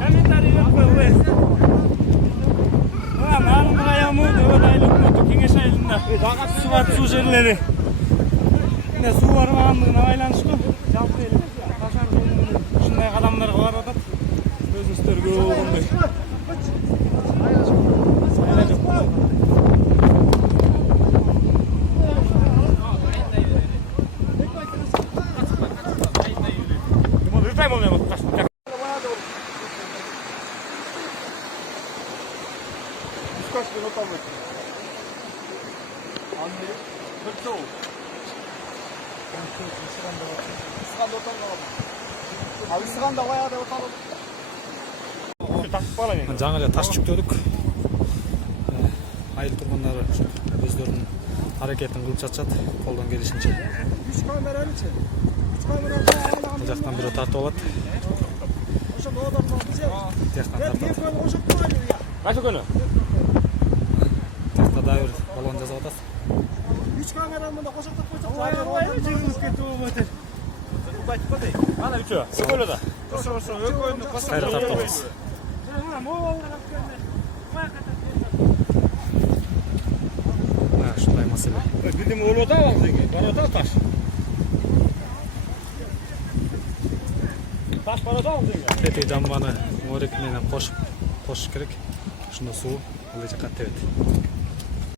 Комментарий yok böyle. Malum ayağımı öyle aylık Kеңеш айылында. Su жерleri. Yine su var bağımlılığına байланышты. Жалпы ел ушундай кадамдарга барып атат. Өзүңүздөр көрүп болгондой. Жаңа эле таш жүктөдүк. Айыл тургундары өздөрүнүн аракетин кылып жатышат, колдон келишинче. Бул жактан бирөө тартып алат. Кайсы күнү? Текта да бир балон жазып атат. 3 камерамында кошоктоп койсок, Ана үчөө. Экөөлө да. Кайра тартып алабыз. Ушундай маселе. Бирдеме өлүп атабыз экен. Барып атат таш. Таш барып атабыз экен. Тетиги дамбаны морек менен кошуп керек. Ушунда суу ылдый жакка тебет.